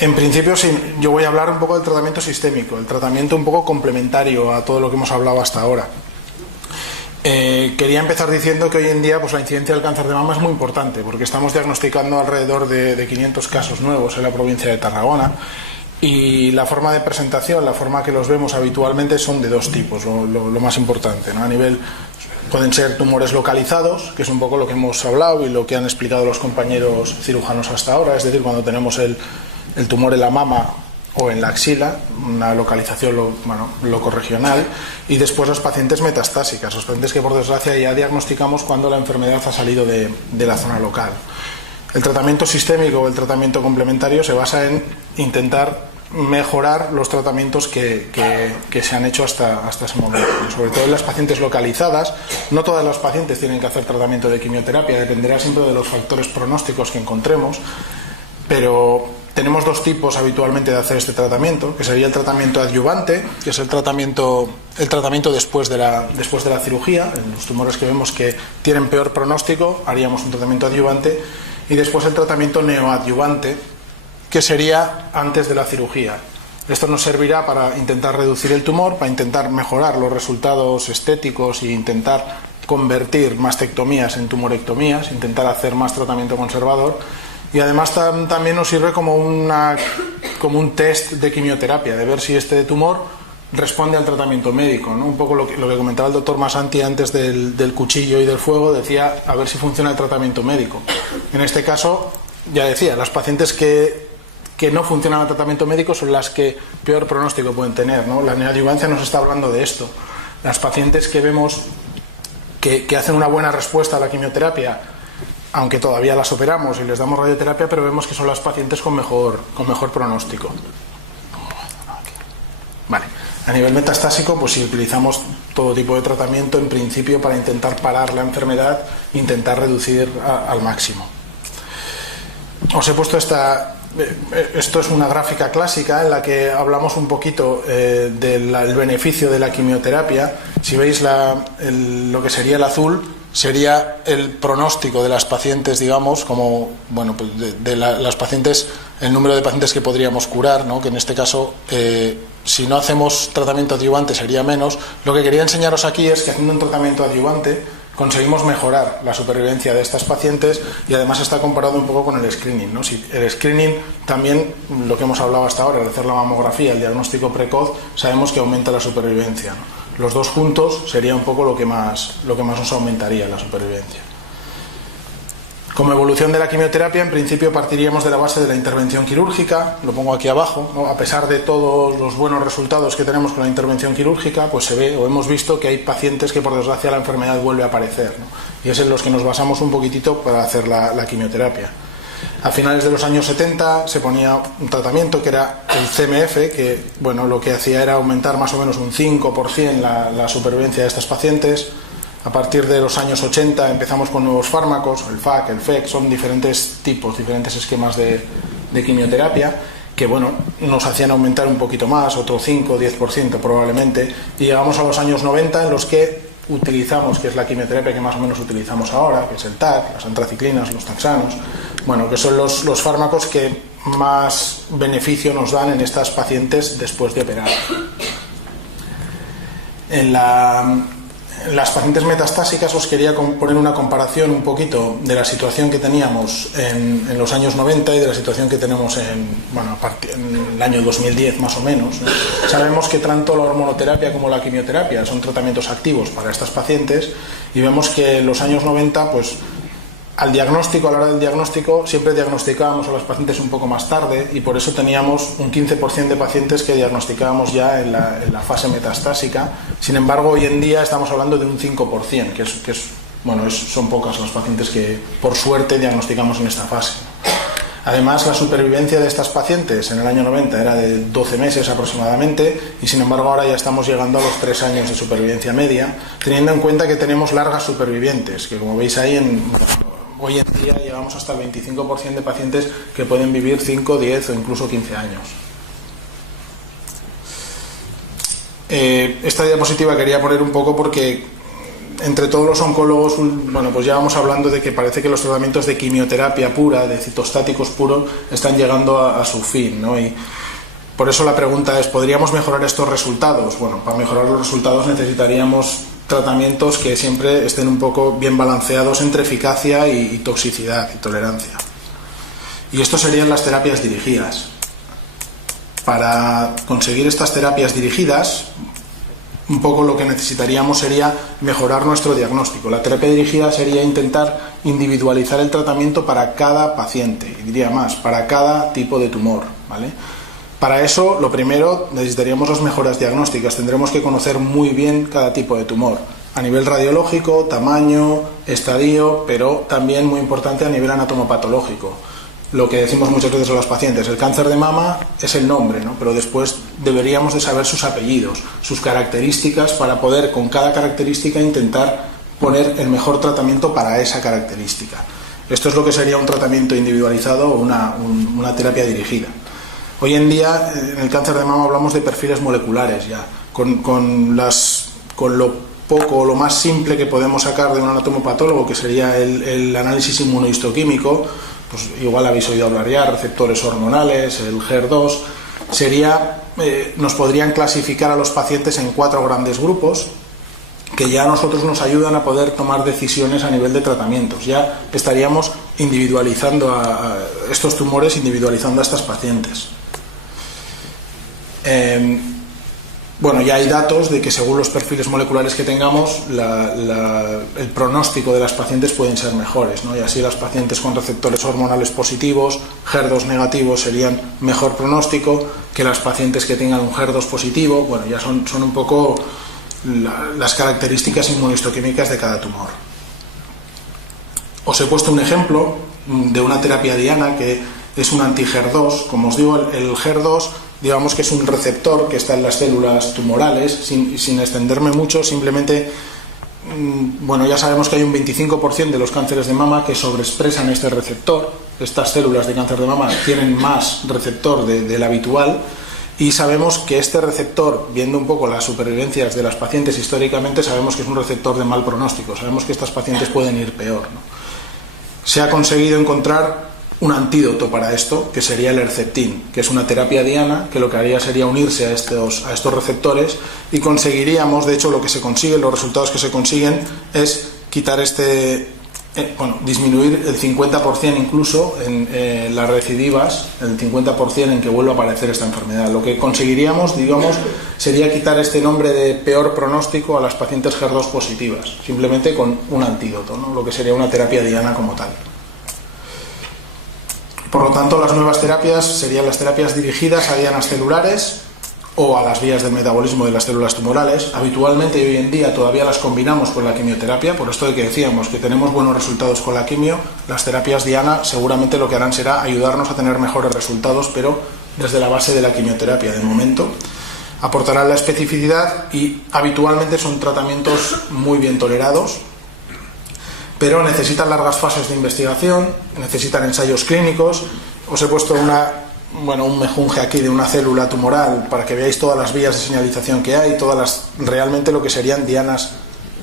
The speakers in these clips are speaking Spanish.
En principio, sí, yo voy a hablar un poco del tratamiento sistémico, el tratamiento un poco complementario a todo lo que hemos hablado hasta ahora. Quería empezar diciendo que hoy en día pues, la incidencia del cáncer de mama es muy importante, porque estamos diagnosticando alrededor de 500 casos nuevos en la provincia de Tarragona, y la forma de presentación, la forma que los vemos habitualmente son de dos tipos, lo más importante, ¿no? A nivel, pueden ser tumores localizados, que es un poco lo que hemos hablado y lo que han explicado los compañeros cirujanos hasta ahora, es decir, cuando tenemos el tumor en la mama o en la axila, una localización locorregional, y después los pacientes metastásicas, los pacientes que por desgracia ya diagnosticamos cuando la enfermedad ha salido de la zona local. El tratamiento sistémico o el tratamiento complementario se basa en intentar mejorar los tratamientos que se han hecho hasta ese momento, sobre todo en las pacientes localizadas. No todas las pacientes tienen que hacer tratamiento de quimioterapia, dependerá siempre de los factores pronósticos que encontremos, pero tenemos dos tipos habitualmente de hacer este tratamiento, que sería el tratamiento adyuvante, que es el tratamiento después de la cirugía. En los tumores que vemos que tienen peor pronóstico, haríamos un tratamiento adyuvante, y después el tratamiento neoadyuvante, que sería antes de la cirugía. Esto nos servirá para intentar reducir el tumor, para intentar mejorar los resultados estéticos e intentar convertir mastectomías en tumorectomías, intentar hacer más tratamiento conservador. Y además también nos sirve como un test de quimioterapia, de ver si este tumor responde al tratamiento médico, ¿no? Un poco lo que comentaba el doctor Masanti antes del cuchillo y del fuego, decía a ver si funciona el tratamiento médico. En este caso, ya decía, las pacientes que no funcionan el tratamiento médico son las que peor pronóstico pueden tener, ¿no? La neoadyuvancia nos está hablando de esto. Las pacientes que vemos que hacen una buena respuesta a la quimioterapia, aunque todavía las operamos y les damos radioterapia, pero vemos que son las pacientes con mejor pronóstico. Vale. A nivel metastásico, pues si utilizamos todo tipo de tratamiento, en principio para intentar parar la enfermedad, intentar reducir al máximo. Os he puesto esto es una gráfica clásica en la que hablamos un poquito del beneficio de la quimioterapia. Si veis lo que sería el azul, sería el pronóstico de las pacientes, digamos, como pues de las pacientes, el número de pacientes que podríamos curar, ¿no? Que en este caso, si no hacemos tratamiento adyuvante sería menos. Lo que quería enseñaros aquí es que haciendo un tratamiento adyuvante conseguimos mejorar la supervivencia de estas pacientes, y además está comparado un poco con el screening, ¿no? Si el screening también, lo que hemos hablado hasta ahora, de hacer la mamografía, el diagnóstico precoz, sabemos que aumenta la supervivencia, ¿no? Los dos juntos sería un poco lo que más nos aumentaría la supervivencia. Como evolución de la quimioterapia, en principio partiríamos de la base de la intervención quirúrgica, lo pongo aquí abajo, ¿no? A pesar de todos los buenos resultados que tenemos con la intervención quirúrgica, pues se ve o hemos visto que hay pacientes que por desgracia la enfermedad vuelve a aparecer, ¿no? Y es en los que nos basamos un poquitito para hacer la quimioterapia. A finales de los años 70 se ponía un tratamiento que era el CMF, que lo que hacía era aumentar más o menos un 5% la supervivencia de estas pacientes. A partir de los años 80 empezamos con nuevos fármacos, el FAC, el FEC, son diferentes tipos, diferentes esquemas de quimioterapia que nos hacían aumentar un poquito más, otro 5 o 10% probablemente, y llegamos a los años 90 en los que utilizamos, que es la quimioterapia que más o menos utilizamos ahora, que es el TAC, las antraciclinas, los taxanos, que son los fármacos que más beneficio nos dan en estas pacientes después de operar. En las pacientes metastásicas os quería poner una comparación un poquito de la situación que teníamos en los años 90 y de la situación que tenemos en el año 2010 más o menos, ¿no? Sabemos que tanto la hormonoterapia como la quimioterapia son tratamientos activos para estas pacientes, y vemos que en los años 90 a la hora del diagnóstico siempre diagnosticábamos a los pacientes un poco más tarde, y por eso teníamos un 15% de pacientes que diagnosticábamos ya en la fase metastásica. Sin embargo, hoy en día estamos hablando de un 5%, son pocas las pacientes que por suerte diagnosticamos en esta fase. Además, la supervivencia de estas pacientes en el año 90 era de 12 meses aproximadamente, y sin embargo ahora ya estamos llegando a los 3 años de supervivencia media, teniendo en cuenta que tenemos largas supervivientes, que como veis ahí hoy en día llegamos hasta el 25% de pacientes que pueden vivir 5, 10 o incluso 15 años. Esta diapositiva quería poner un poco porque entre todos los oncólogos, bueno, pues ya vamos hablando de que parece que los tratamientos de quimioterapia pura, de citostáticos puros, están llegando a su fin, ¿no? Y por eso la pregunta es, ¿podríamos mejorar estos resultados? Bueno, para mejorar los resultados necesitaríamos tratamientos que siempre estén un poco bien balanceados entre eficacia y toxicidad y tolerancia. Y esto serían las terapias dirigidas. Para conseguir estas terapias dirigidas, un poco lo que necesitaríamos sería mejorar nuestro diagnóstico. La terapia dirigida sería intentar individualizar el tratamiento para cada paciente, y diría más, para cada tipo de tumor, ¿vale? Para eso, lo primero, necesitaríamos las mejoras diagnósticas. Tendremos que conocer muy bien cada tipo de tumor, a nivel radiológico, tamaño, estadio, pero también, muy importante, a nivel anatomopatológico. Lo que decimos muchas veces a los pacientes, el cáncer de mama es el nombre, ¿no? Pero después deberíamos de saber sus apellidos, sus características, para poder con cada característica intentar poner el mejor tratamiento para esa característica. Esto es lo que sería un tratamiento individualizado o una terapia dirigida. Hoy en día en el cáncer de mama hablamos de perfiles moleculares ya, con lo poco o lo más simple que podemos sacar de un anatomopatólogo, que sería el análisis inmunohistoquímico. Pues igual habéis oído hablar ya, receptores hormonales, el HER2, nos podrían clasificar a los pacientes en 4 grandes grupos que ya a nosotros nos ayudan a poder tomar decisiones a nivel de tratamientos. Ya estaríamos individualizando a estos tumores, individualizando a estas pacientes. Bueno, ya hay datos de que según los perfiles moleculares que tengamos, el pronóstico de las pacientes pueden ser mejores, ¿no? Y así las pacientes con receptores hormonales positivos, HER2 negativos, serían mejor pronóstico que las pacientes que tengan un HER2 positivo. Bueno, ya son un poco las características inmunohistoquímicas de cada tumor. Os he puesto un ejemplo de una terapia diana que es un anti-HER2. Como os digo, el HER2, digamos que es un receptor que está en las células tumorales. Sin extenderme mucho, simplemente, bueno, ya sabemos que hay un 25% de los cánceres de mama que sobreexpresan este receptor. Estas células de cáncer de mama tienen más receptor del habitual, y sabemos que este receptor, viendo un poco las supervivencias de las pacientes históricamente, sabemos que es un receptor de mal pronóstico. Sabemos que estas pacientes pueden ir peor, ¿no? Se ha conseguido encontrar un antídoto para esto, que sería el Herceptin, que es una terapia diana que lo que haría sería unirse a estos receptores, y conseguiríamos, de hecho lo que se consigue, los resultados que se consiguen es quitar disminuir el 50% incluso en las recidivas, el 50% en que vuelva a aparecer esta enfermedad. Lo que conseguiríamos, digamos, sería quitar este nombre de peor pronóstico a las pacientes HER2 positivas, simplemente con un antídoto, ¿no? Lo que sería una terapia diana como tal. Por lo tanto, las nuevas terapias serían las terapias dirigidas a dianas celulares o a las vías del metabolismo de las células tumorales. Habitualmente y hoy en día todavía las combinamos con la quimioterapia, por esto de que decíamos que tenemos buenos resultados con la quimio. Las terapias diana seguramente lo que harán será ayudarnos a tener mejores resultados, pero desde la base de la quimioterapia de momento. Aportarán la especificidad y habitualmente son tratamientos muy bien tolerados, pero necesitan largas fases de investigación, necesitan ensayos clínicos. Os he puesto un mejunje aquí de una célula tumoral para que veáis todas las vías de señalización que hay, realmente lo que serían dianas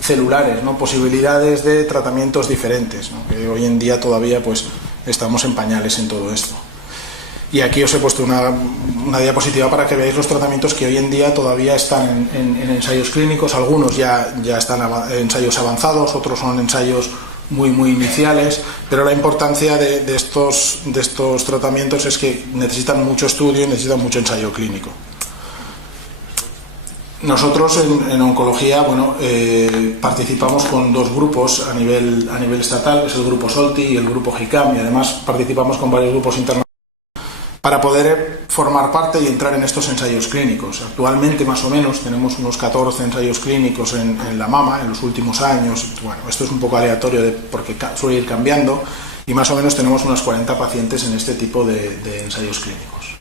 celulares, ¿no? Posibilidades de tratamientos diferentes, ¿no? Que hoy en día todavía pues estamos en pañales en todo esto. Y aquí os he puesto una diapositiva para que veáis los tratamientos que hoy en día todavía están en ensayos clínicos. Algunos ya están en ensayos avanzados, otros son ensayos muy iniciales, pero la importancia de estos tratamientos es que necesitan mucho estudio y necesitan mucho ensayo clínico. Nosotros en oncología, participamos con 2 grupos a nivel estatal, es el grupo SOLTI y el grupo GICAM, y además participamos con varios grupos internacionales para poder formar parte y entrar en estos ensayos clínicos. Actualmente, más o menos, tenemos unos 14 ensayos clínicos en la mama en los últimos años. Bueno, esto es un poco aleatorio porque suele ir cambiando, y más o menos tenemos unas 40 pacientes en este tipo de ensayos clínicos.